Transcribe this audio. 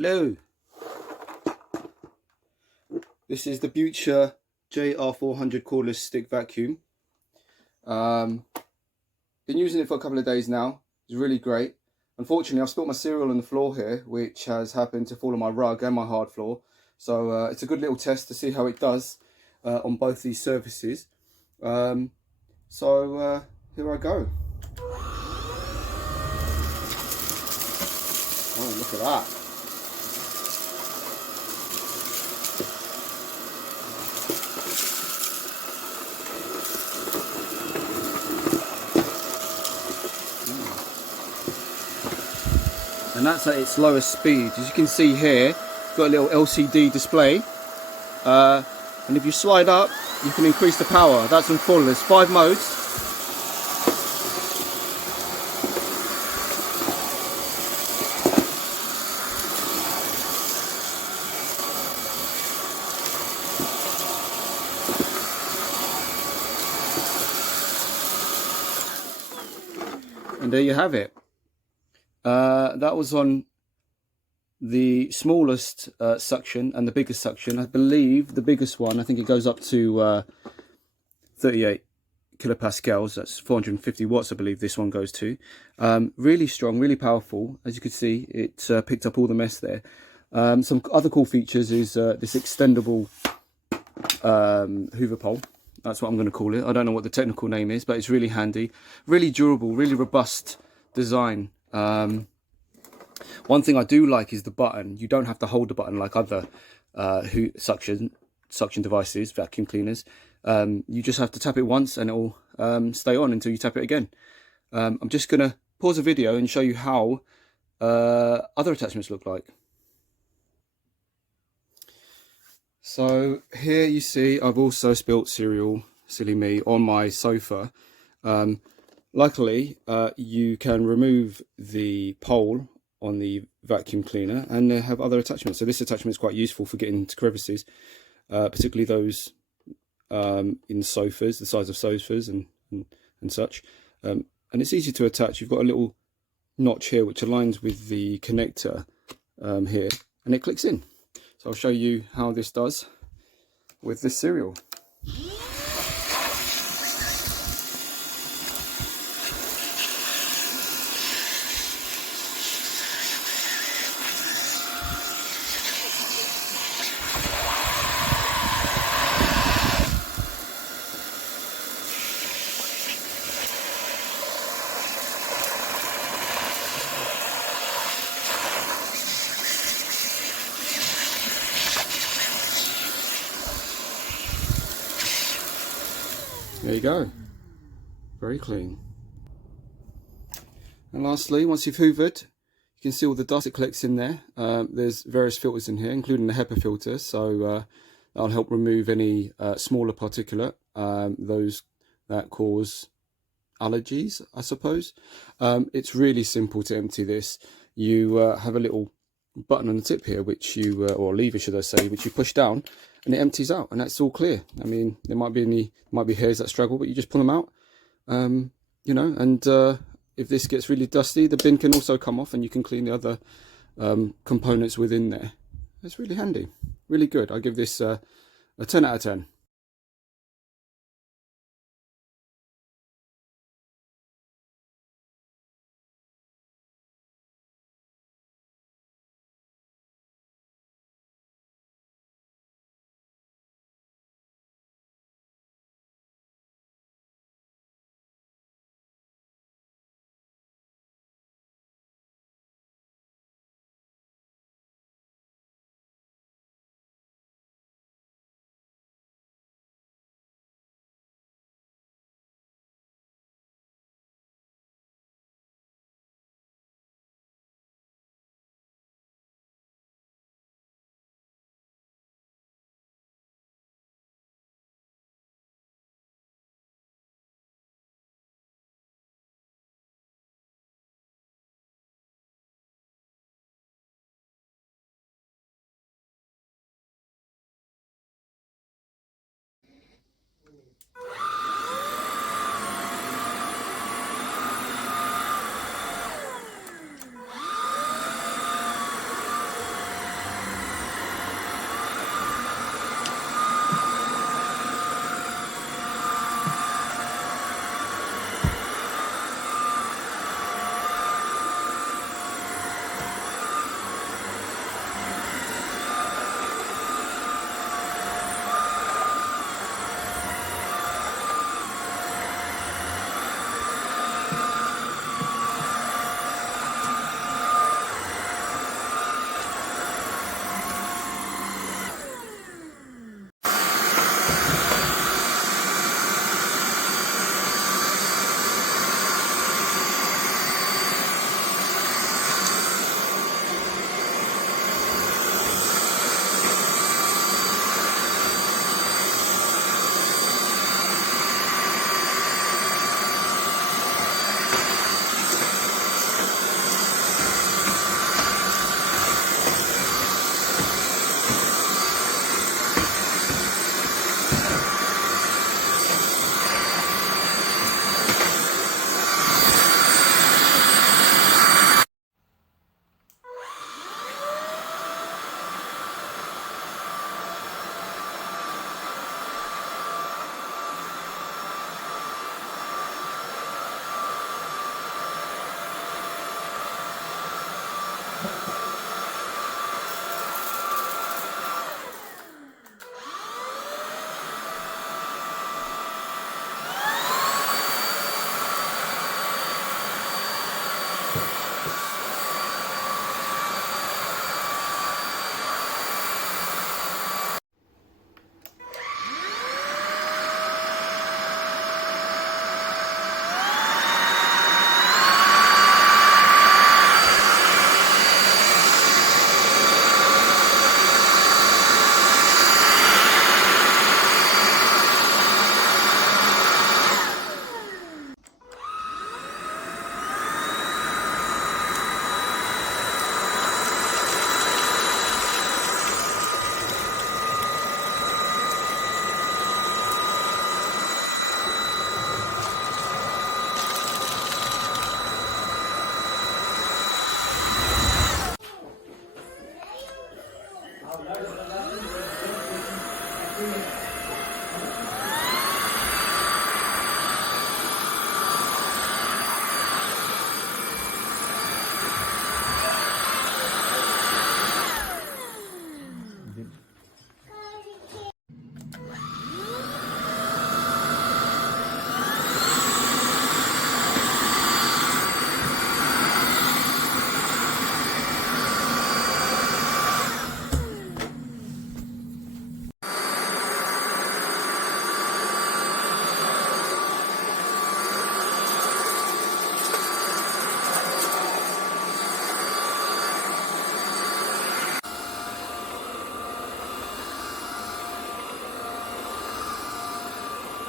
Hello. This is the Buture JR400 cordless stick vacuum. Been using it for a couple of days now. It's really great. Unfortunately, I've spilt my cereal on the floor here, which has happened to fall on my rug and my hard floor. So it's a good little test to see how it does on both these surfaces. Here I go. Oh, look at that. And that's at its lowest speed. As you can see here, it's got a little LCD display. And if you slide up, you can increase the power. That's on full. There's 5 modes. And there you have it. That was on the smallest suction and the biggest suction. I believe the biggest one, I think it goes up to 38 kilopascals. That's 450 watts, I believe this one goes to. Really strong, really powerful. As you can see, it picked up all the mess there. Some other cool features is this extendable hoover pole. That's what I'm going to call it. I don't know what the technical name is, but it's really handy, really durable, really robust design. One thing I do like is the button. You don't have to hold the button like other suction devices, vacuum cleaners. You just have to tap it once and it will stay on until you tap it again. I'm just going to pause the video and show you how other attachments look like. So here you see I've also spilt cereal, silly me, on my sofa. Luckily, you can remove the pole on the vacuum cleaner and they have other attachments. So this attachment is quite useful for getting into crevices, particularly those in sofas, the size of sofas and such. And it's easy to attach. You've got a little notch here which aligns with the connector here, and it clicks in. So I'll show you how this does with this cereal. There you go, very clean. And lastly, once you've hoovered, you can see all the dust that collects in there. There's various filters in here, including the HEPA filter, so that'll help remove any smaller particulate, those that cause allergies, I suppose. It's really simple to empty this. You have a little button on the tip here, which you, or lever should I say, which you push down, and it empties out, and that's all clear. I mean, there might be hairs that struggle, but you just pull them out, you know. And if this gets really dusty, the bin can also come off, and you can clean the other components within there. It's really handy, really good. I give this a 10 out of 10.